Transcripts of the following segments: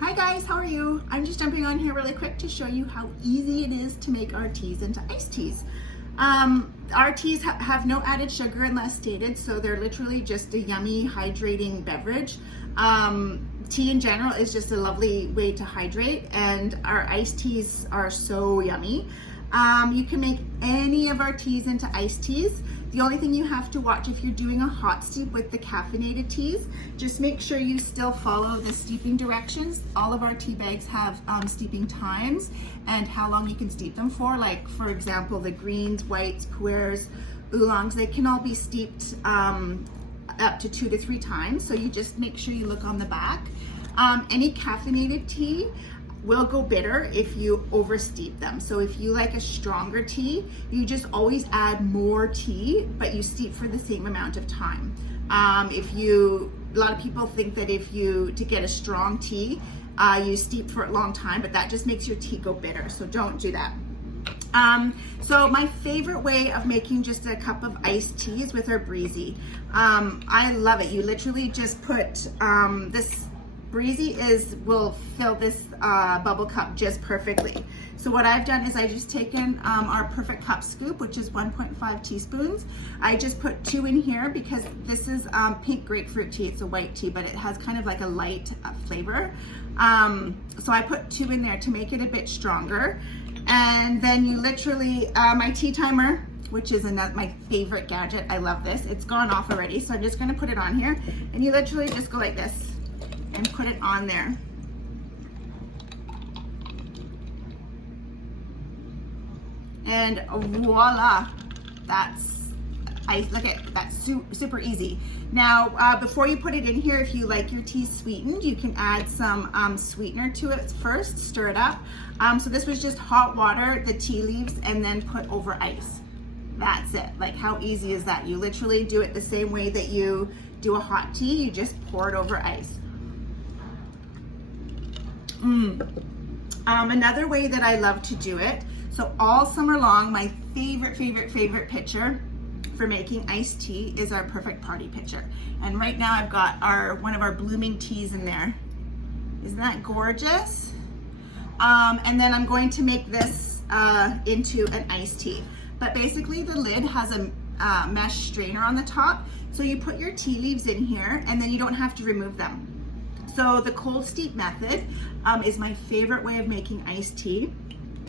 Hi guys, how are you? I'm just jumping on here really quick to show you how easy it is to make our teas into iced teas. Our teas have no added sugar unless stated, so they're literally just a yummy hydrating beverage. Tea in general is just a lovely way to hydrate, and our iced teas are so yummy. You can make any of our teas into iced teas. The only thing you have to watch if you're doing a hot steep with the caffeinated teas, just make sure you still follow the steeping directions. All of our tea bags have steeping times and how long you can steep them for. Like for example, the greens, whites, pu'ers, oolongs, they can all be steeped up to 2 to 3 times. So you just make sure you look on the back. Any caffeinated tea will go bitter if you over steep them. So if you like a stronger tea, you just always add more tea, but you steep for the same amount of time. A lot of people think that to get a strong tea, you steep for a long time, but that just makes your tea go bitter. So don't do that. So my favorite way of making just a cup of iced tea is with our Breezy. I love it. You literally just put this Breezy will fill this bubble cup just perfectly. So what I've done is I've just taken our Perfect Cup scoop, which is 1.5 teaspoons. I just put 2 in here because this is pink grapefruit tea. It's a white tea, but it has kind of like a light flavor. So I put 2 in there to make it a bit stronger. And then you literally, my tea timer, which is my favorite gadget. I love this. It's gone off already, so I'm just gonna put it on here. And you literally just go like this and put it on there. And voila, look at that's super easy. Now, before you put it in here, if you like your tea sweetened, you can add some sweetener to it first, stir it up. So this was just hot water, the tea leaves, and then put over ice. That's it. Like, how easy is that? You literally do it the same way that you do a hot tea, you just pour it over ice. Another way that I love to do it, so all summer long, my favorite pitcher for making iced tea is our Perfect Party pitcher. And right now I've got one of our blooming teas in there. Isn't that gorgeous? And then I'm going to make this into an iced tea. But basically the lid has a mesh strainer on the top. So you put your tea leaves in here and then you don't have to remove them. So the cold steep method is my favorite way of making iced tea.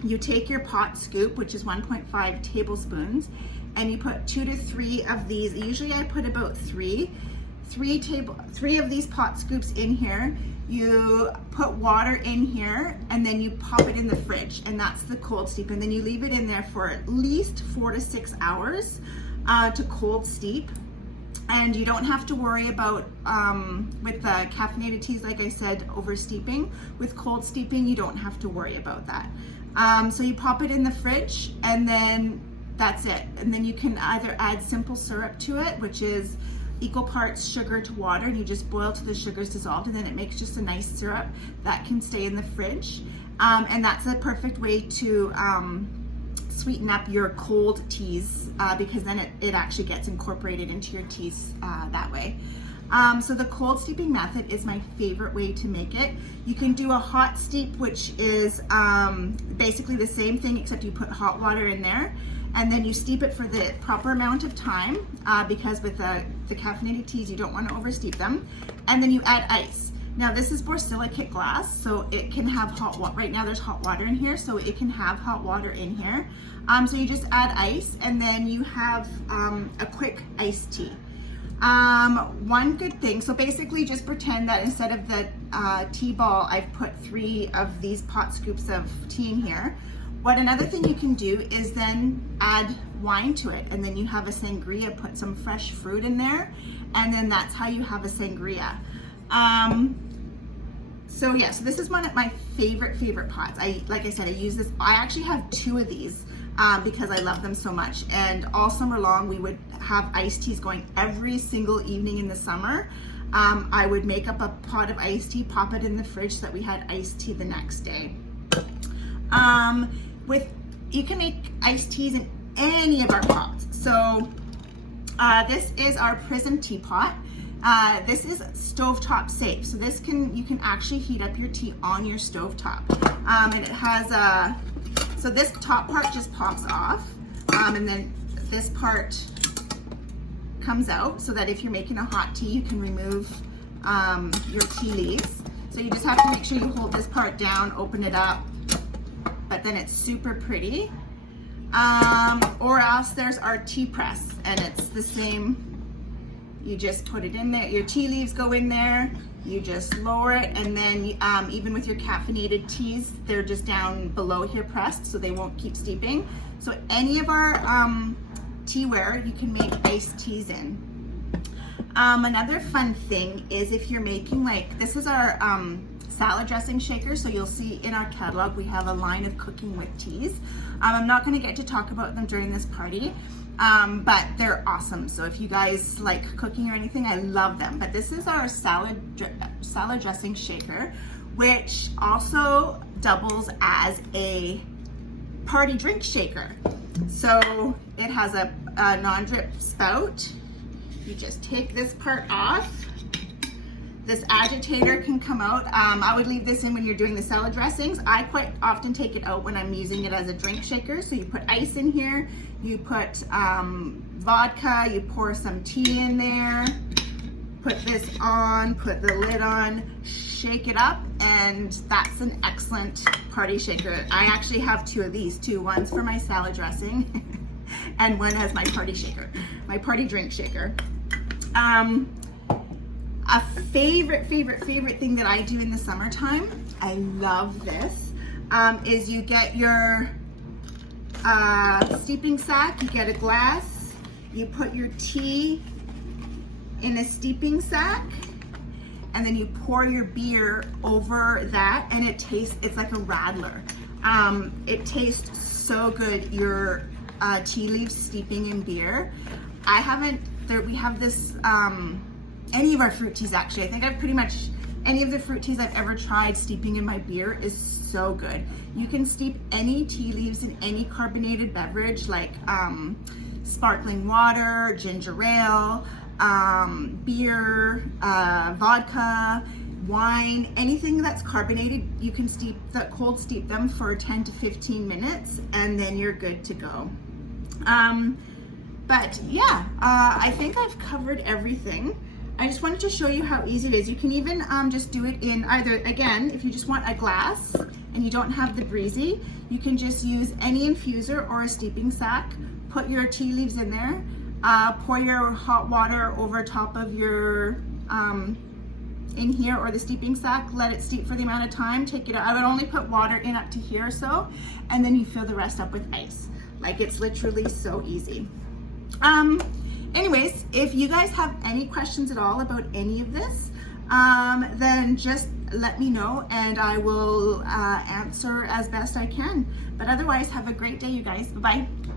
You take your pot scoop, which is 1.5 tablespoons, and you put 2 to 3 of these. Usually I put about 3 of these pot scoops in here. You put water in here and then you pop it in the fridge, and that's the cold steep. And then you leave it in there for at least 4 to 6 hours to cold steep. And you don't have to worry about, with the caffeinated teas, like I said, over steeping. With cold steeping, you don't have to worry about that. So you pop it in the fridge and then that's it. And then you can either add simple syrup to it, which is equal parts sugar to water, and you just boil till the sugar's dissolved, and then it makes just a nice syrup that can stay in the fridge. And that's a perfect way to sweeten up your cold teas because then it actually gets incorporated into your teas that way. So the cold steeping method is my favorite way to make it. You can do a hot steep, which is basically the same thing except you put hot water in there and then you steep it for the proper amount of time because with the caffeinated teas you don't want to oversteep them, and then you add ice. Now this is borosilicate glass, so it can have hot water. Right now there's hot water in here, so it can have hot water in here. So you just add ice and then you have a quick iced tea. One good thing, so basically just pretend that instead of the tea ball, I've put 3 of these pot scoops of tea in here. What another thing you can do is then add wine to it, and then you have a sangria. Put some fresh fruit in there, and then that's how you have a sangria. So yeah, so this is one of my favorite pots. Like I said, I use this. I actually have 2 of these because I love them so much. And all summer long, we would have iced teas going every single evening in the summer. I would make up a pot of iced tea, pop it in the fridge so that we had iced tea the next day. You can make iced teas in any of our pots. So this is our Prism teapot. This is stovetop safe, so you can actually heat up your tea on your stovetop. And it has so this top part just pops off, and then this part comes out so that if you're making a hot tea, you can remove your tea leaves. So you just have to make sure you hold this part down, open it up, but then it's super pretty. Or else there's our tea press, and it's the same. You just put it in there, your tea leaves go in there, you just lower it, and then even with your caffeinated teas, they're just down below here pressed so they won't keep steeping. So any of our teaware you can make iced teas in. Another fun thing is if you're making, like, this is our salad dressing shaker, so you'll see in our catalog we have a line of cooking with teas. I'm not going to get to talk about them during this party, but they're awesome. So if you guys like cooking or anything, I love them. But this is our salad dressing shaker, which also doubles as a party drink shaker. So it has a non-drip spout. You just take this part off. This agitator can come out. I would leave this in when you're doing the salad dressings. I quite often take it out when I'm using it as a drink shaker. So you put ice in here, you put vodka, you pour some tea in there, put this on, put the lid on, shake it up, and that's an excellent party shaker. I actually have two of these too. One's for my salad dressing and one as my party shaker, my party drink shaker. A favorite thing that I do in the summertime, I love this, is you get your steeping sack, you get a glass, you put your tea in a steeping sack, and then you pour your beer over that, and it's like a Radler. It tastes so good, your tea leaves steeping in beer. We have this, any of our fruit teas actually. I think I've pretty much, any of the fruit teas I've ever tried steeping in my beer is so good. You can steep any tea leaves in any carbonated beverage like sparkling water, ginger ale, beer, vodka, wine, anything that's carbonated, you can cold steep them for 10 to 15 minutes and then you're good to go. But yeah, I think I've covered everything. I just wanted to show you how easy it is. You can even just do it in either, again, if you just want a glass and you don't have the breezy, you can just use any infuser or a steeping sack, put your tea leaves in there, pour your hot water over top of your, in here or the steeping sack, let it steep for the amount of time, take it out. I would only put water in up to here or so, and then you fill the rest up with ice. Like, it's literally so easy. Anyways, if you guys have any questions at all about any of this, then just let me know and I will answer as best I can. But otherwise, have a great day, you guys. Bye-bye.